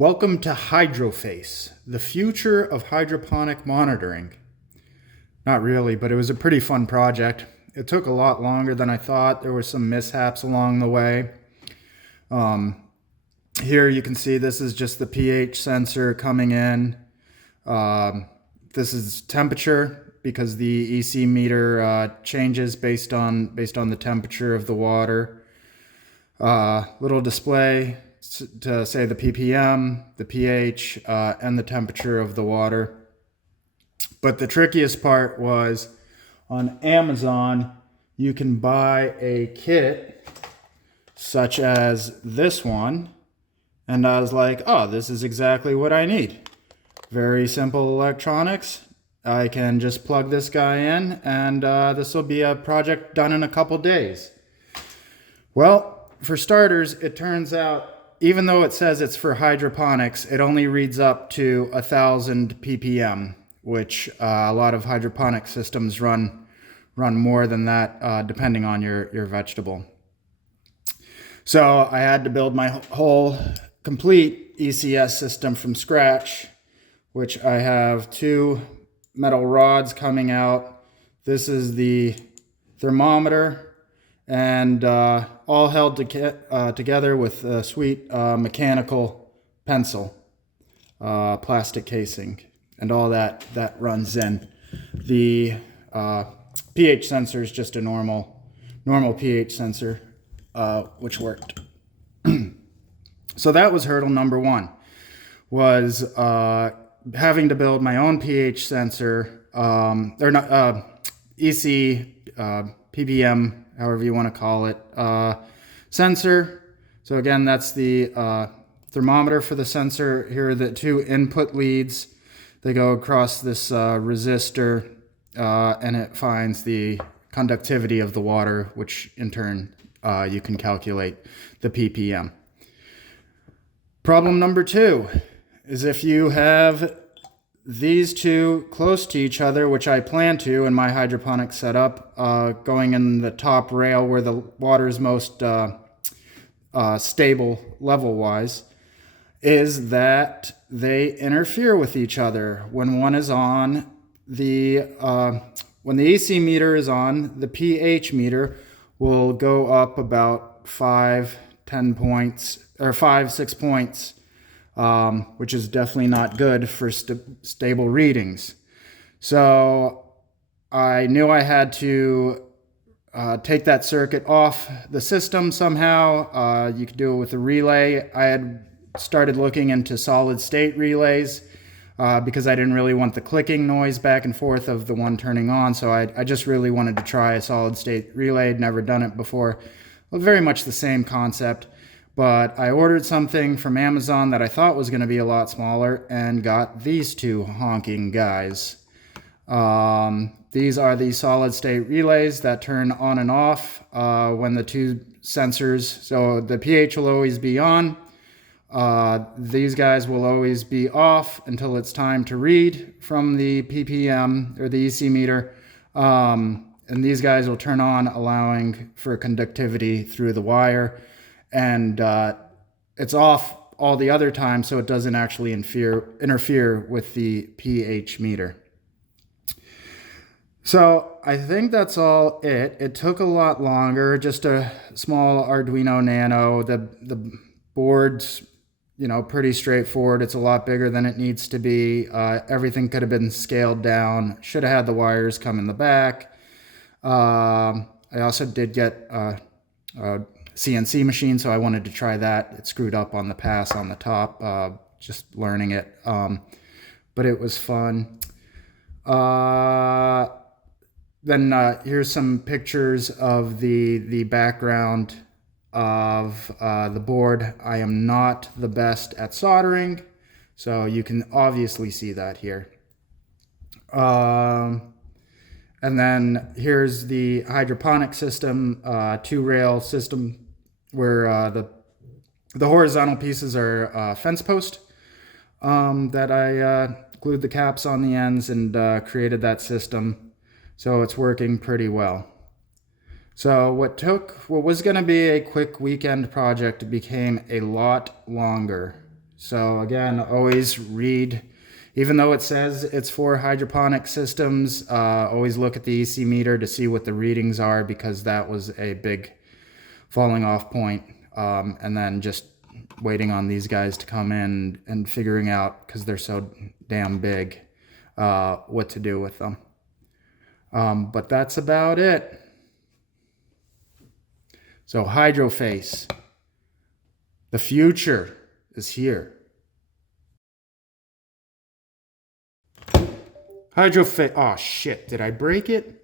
Welcome to HydroFace, the future of hydroponic monitoring. Not really, but it was a pretty fun project. It took a lot longer than I thought. There were some mishaps along the way. Here you can see this is just the pH sensor coming in. This is temperature because the EC meter changes based on the temperature of the water. Little display to say the ppm, the pH, and the temperature of the water. But the trickiest part was on Amazon, you can buy a kit such as this one. And I was like, oh, this is exactly what I need. Very simple electronics. I can just plug this guy in and this will be a project done in a couple days. Well, for starters, it turns out even though it says it's for hydroponics, it only reads up to 1,000 ppm, which a lot of hydroponic systems run more than that, depending on your vegetable. So I had to build my whole complete ECS system from scratch, which I have 2 metal rods coming out. This is the thermometer, and all held together with a sweet mechanical pencil, plastic casing, and all that runs in. The pH sensor is just a normal pH sensor, which worked. So that was hurdle number 1, was having to build my own pH sensor, or not EC, ppm, however you want to call it, sensor. So again, that's the thermometer for the sensor. Here are the 2 input leads. They go across this resistor, and it finds the conductivity of the water, which in turn you can calculate the ppm. Problem number 2 is if you have these 2 close to each other, which I plan to in my hydroponic setup, going in the top rail where the water is most stable level-wise, is that they interfere with each other. When one is on, when the AC meter is on, the pH meter will go up about 5, 10 points, or 5, 6 points, which is definitely not good for stable readings. So I knew I had to take that circuit off the system somehow. You could do it with a relay. I had started looking into solid state relays because I didn't really want the clicking noise back and forth of the one turning on. So I just really wanted to try a solid state relay. I'd never done it before. Well, very much the same concept. But I ordered something from Amazon that I thought was going to be a lot smaller and got these 2 honking guys. These are the solid state relays that turn on and off when the 2 sensors, so the pH will always be on. These guys will always be off until it's time to read from the ppm or the EC meter. And these guys will turn on, allowing for conductivity through the wire. And it's off all the other time, so it doesn't actually interfere with the pH meter. So I think that's all it. It took a lot longer, just a small Arduino Nano. The board's, pretty straightforward. It's a lot bigger than it needs to be. Everything could have been scaled down. Should have had the wires come in the back. I also did get CNC machine, so I wanted to try that. It screwed up on the pass on the top, just learning it, but it was fun. Then here's some pictures of the background of the board. I am not the best at soldering, so you can obviously see that here. And then here's the hydroponic system, 2-rail system, where the horizontal pieces are fence post that I glued the caps on the ends and created that system. So it's working pretty well. So what was going to be a quick weekend project became a lot longer. So again, always read, even though it says it's for hydroponic systems, always look at the EC meter to see what the readings are, because that was a big falling off point. And then just waiting on these guys to come in and figuring out, because they're so damn big, what to do with them. But that's about it. So HydroFace, the future is here. HydroFace, oh shit, did I break it?